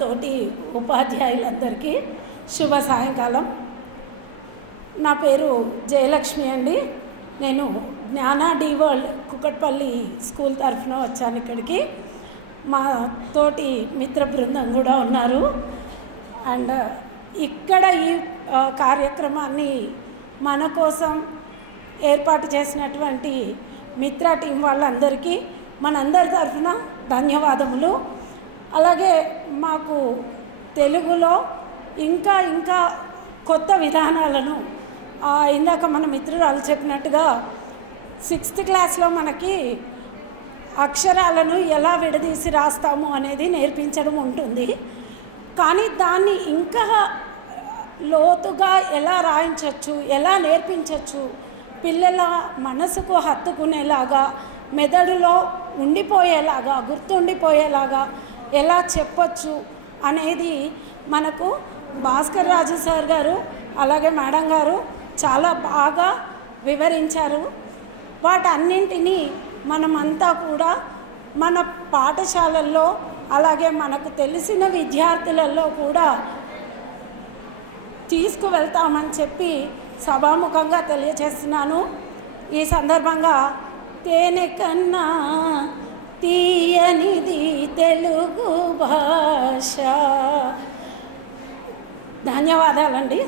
తోటి ఉపాధ్యాయులందరికీ శుభ సాయంకాలం. నా పేరు జయలక్ష్మి అండి. నేను జ్ఞాన డి వరల్డ్ కుకట్పల్లి స్కూల్ తరఫున వచ్చాను ఇక్కడికి. మా తోటి మిత్ర బృందం కూడా ఉన్నారు. అండ్ ఇక్కడ ఈ కార్యక్రమాన్ని మన కోసం ఏర్పాటు చేసినటువంటి మిత్ర టీం వాళ్ళందరికీ మనందరి తరఫున ధన్యవాదములు. అలాగే మాకు తెలుగులో ఇంకా కొత్త విధానాలను ఇందాక మన మిత్రురాలు చెప్పినట్టుగా 6th క్లాస్లో మనకి అక్షరాలను ఎలా విడదీసి రాస్తాము అనేది నేర్పించడం ఉంటుంది. కానీ దాన్ని ఇంకా లోతుగా ఎలా రాయించవచ్చు, ఎలా నేర్పించవచ్చు, పిల్లల మనసుకు హత్తుకునేలాగా, మెదడులో ఉండిపోయేలాగా, గుర్తుండిపోయేలాగా ఎలా చెప్పచ్చు అనేది మనకు భాస్కర్ రాజు సార్ గారు అలాగే మేడం గారు చాలా బాగా వివరించారు. వాటన్నింటినీ మనమంతా కూడా మన పాఠశాలల్లో అలాగే మనకు తెలిసిన విద్యార్థులలో కూడా తీసుకువెళ్తామని చెప్పి సభాముఖంగా తెలియజేస్తున్నాను. ఈ సందర్భంగా తేనె కన్నా తీయనిది తెలుగు భాష. ధన్యవాదాలండి.